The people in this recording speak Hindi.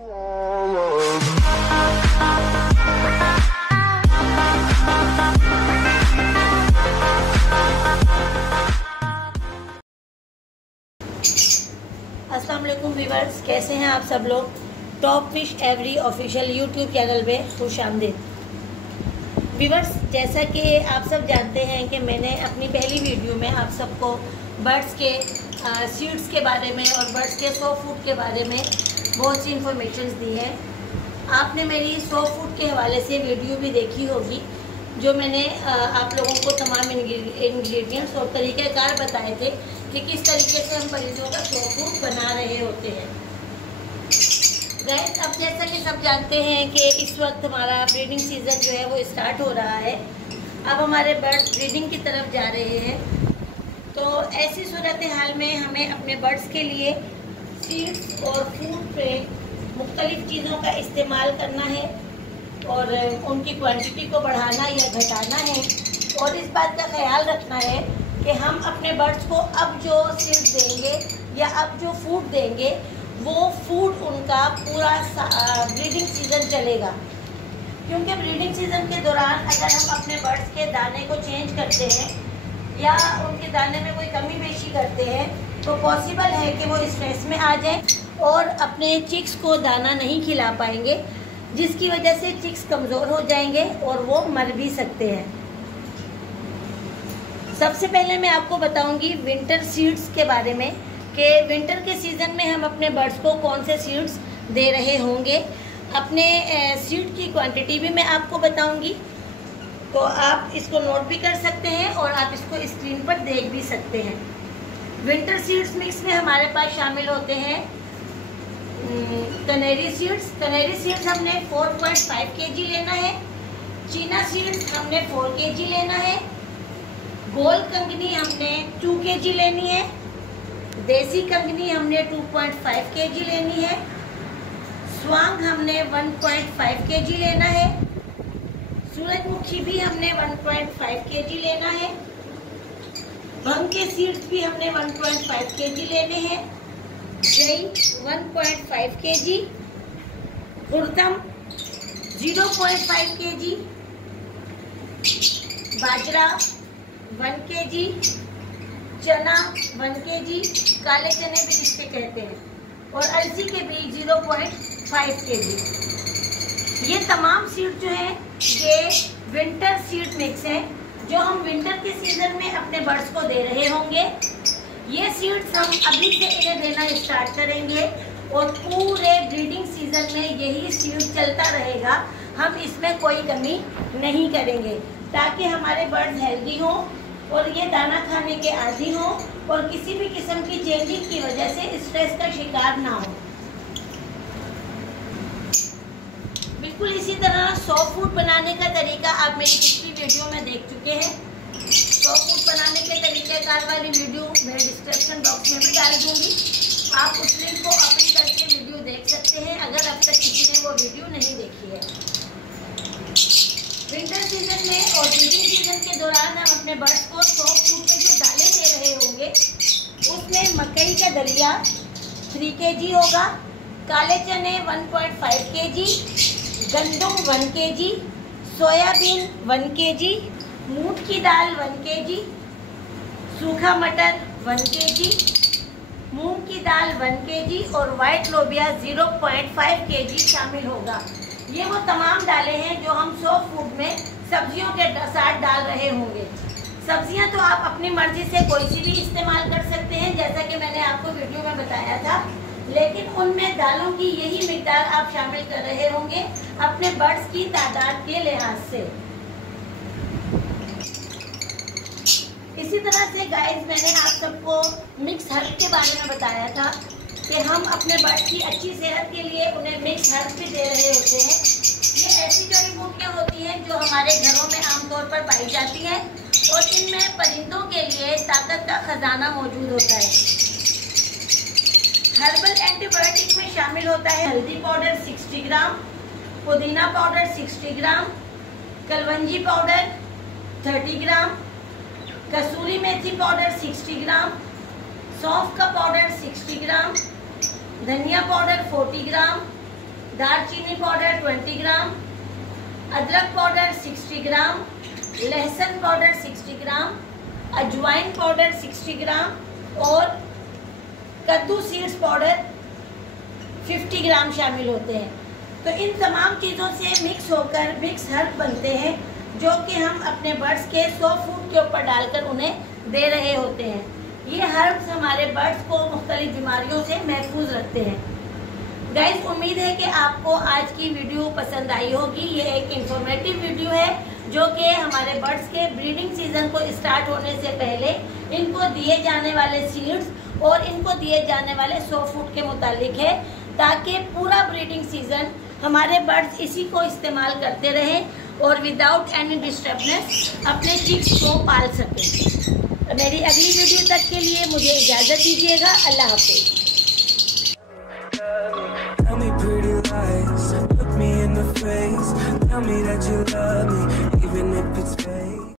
अस्सलाम वालेकुम व्यूअर्स, कैसे हैं आप सब लोग। Top fish every official YouTube channel में खुश आमदीद। व्यूअर्स, जैसा कि आप सब जानते हैं कि मैंने अपनी पहली वीडियो में आप सबको बर्ड्स के सीड्स के बारे में और बर्ड्स के सॉफ्ट फूड के बारे में बहुत सी इंफॉर्मेशन दी है। आपने मेरी सॉफ्ट फूड के हवाले से वीडियो भी देखी होगी, जो मैंने आप लोगों को तमाम इंग्रेडिएंट्स और तरीक़ेकार बताए थे कि किस तरीके से हम परिंदों का सॉफ्ट फूड बना रहे होते हैं। गाइस, अब जैसा कि सब जानते हैं कि इस वक्त हमारा ब्रीडिंग सीज़न जो है वो स्टार्ट हो रहा है। अब हमारे बर्ड्स ब्रीडिंग की तरफ जा रहे हैं, तो ऐसी सूरत हाल में हमें अपने बर्ड्स के लिए सीड्स और फूड पे मुख्तलिफ चीज़ों का इस्तेमाल करना है और उनकी क्वांटिटी को बढ़ाना या घटाना है। और इस बात का ख्याल रखना है कि हम अपने बर्ड्स को अब जो सीड्स देंगे या अब जो फूड देंगे वो फूड उनका पूरा ब्रीडिंग सीज़न चलेगा। क्योंकि ब्रीडिंग सीज़न के दौरान अगर हम अपने बर्ड्स के दाने को चेंज करते हैं या उनके दाने में कोई कमी पेशी करते हैं तो पॉसिबल है कि वो स्ट्रेस में आ जाएं और अपने चिक्स को दाना नहीं खिला पाएंगे, जिसकी वजह से चिक्स कमज़ोर हो जाएंगे और वो मर भी सकते हैं। सबसे पहले मैं आपको बताऊंगी विंटर सीड्स के बारे में कि विंटर के सीज़न में हम अपने बर्ड्स को कौन से सीड्स दे रहे होंगे। अपने सीड की क्वांटिटी भी मैं आपको बताऊंगी, तो आप इसको नोट भी कर सकते हैं और आप इसको स्क्रीन पर देख भी सकते हैं। विंटर सीड्स मिक्स में हमारे पास शामिल होते हैं कनेरी सीड्स। कनेरी सीड्स हमने 4.5 kg लेना है। चीना सीड्स हमने 4 kg लेना है। गोल कंगनी हमने 2 kg लेनी है। देसी कंगनी हमने 2.5 kg लेनी है। स्वांग हमने 1.5 kg लेना है। सूरजमुखी भी हमने 1.5 kg लेना है। भंग के सीड्स भी हमने 1.5 kg लेने हैं। जई 1.5 kg, उड़दम 0.5 kg, बाजरा 1 kg, चना 1 kg, काले चने भी जिसके कहते हैं, और अलसी के बीज 0.5 kg। ये तमाम सीड जो है ये विंटर सीड मिक्स है, जो हम विंटर के सीजन में अपने बर्ड्स को दे रहे होंगे। ये सीड्स हम अभी से इन्हें देना स्टार्ट करेंगे और पूरे ब्रीडिंग सीजन में यही सीड चलता रहेगा। हम इसमें कोई कमी नहीं करेंगे ताकि हमारे बर्ड्स हेल्दी हों और ये दाना खाने के आदी हों और किसी भी किस्म की चेंजिंग की वजह से स्ट्रेस का शिकार ना हो। बिल्कुल इसी तरह सॉफ्ट फूड बनाने का तरीका आप मेरी पिछली वीडियो में देख चुके हैं। सॉफ्ट फूड बनाने के तरीक़ेकार वाली वीडियो मैं डिस्क्रिप्शन बॉक्स में भी डाल दूंगी। आप उस लिंक को ओपन करके वीडियो देख सकते हैं अगर अब तक किसी ने वो वीडियो नहीं देखी है। विंटर सीजन में और ब्रीडिंग सीजन के दौरान हम अपने बर्ड्स को सॉफ्ट फूड में जो दालें दे रहे होंगे उसमें मकई का दलिया 3 kg होगा, काले चने 1.5 kg, गंदम 1 kg, सोयाबीन 1 kg, मूंग की दाल 1 kg, सूखा मटर 1 kg, मूंग की दाल 1 kg और वाइट लोबिया 0.5 kg शामिल होगा। ये वो तमाम दालें हैं जो हम सॉफ्ट फूड में सब्जियों के साथ डाल रहे होंगे। सब्जियां तो आप अपनी मर्जी से कोई सी भी इस्तेमाल कर सकते हैं, जैसा कि मैंने आपको वीडियो में बताया था, लेकिन उनमें दालों की यही मिकदार आप शामिल कर रहे होंगे अपने बर्ड्स की तादाद के लिहाज से। इसी तरह से गाइस, मैंने आप सबको मिक्स हर्ब के बारे में बताया था कि हम अपने बर्ड्स की अच्छी सेहत के लिए उन्हें मिक्स हर्ब भी दे रहे होते हैं। ये ऐसी जड़ी बूटियाँ होती हैं जो हमारे घरों में आमतौर पर पाई जाती हैं और इनमें परिंदों के लिए ताकत का खजाना मौजूद होता है। हर्बल एंटीबायोटिक में शामिल होता है हल्दी पाउडर 60 ग्राम, पुदीना पाउडर 60 ग्राम, कलवंजी पाउडर 30 ग्राम, कसूरी मेथी पाउडर 60 ग्राम, सौंफ का पाउडर 60 ग्राम, धनिया पाउडर 40 ग्राम, दालचीनी पाउडर 20 ग्राम, अदरक पाउडर 60 ग्राम, लहसुन पाउडर 60 ग्राम, अजवाइन पाउडर 60 ग्राम और कद्दू सीड्स पाउडर 50 ग्राम शामिल होते हैं। तो इन तमाम चीज़ों से मिक्स होकर मिक्स हर्ब बनते हैं, जो कि हम अपने बर्ड्स के सॉफ्ट फूड के ऊपर डालकर उन्हें दे रहे होते हैं। ये हर्ब्स हमारे बर्ड्स को मुख्तलिफ बीमारियों से महफूज रखते हैं। गाइस, उम्मीद है कि आपको आज की वीडियो पसंद आई होगी। ये एक इंफॉर्मेटिव वीडियो है जो कि हमारे बर्ड्स के ब्रीडिंग सीजन को स्टार्ट होने से पहले इनको दिए जाने वाले सीड्स और इनको दिए जाने वाले सॉफ्ट फूड के मुतालिक है, ताकि पूरा ब्रीडिंग सीजन हमारे बर्ड्स इसी को इस्तेमाल करते रहें और विदाउट एनी डिस्टर्बनेस अपने चिक्स को पाल सकें। मेरी अगली वीडियो तक के लिए मुझे इजाज़त दीजिएगा। अल्लाह हाफिज़। Tell me pretty lies, look me in the face, tell me that you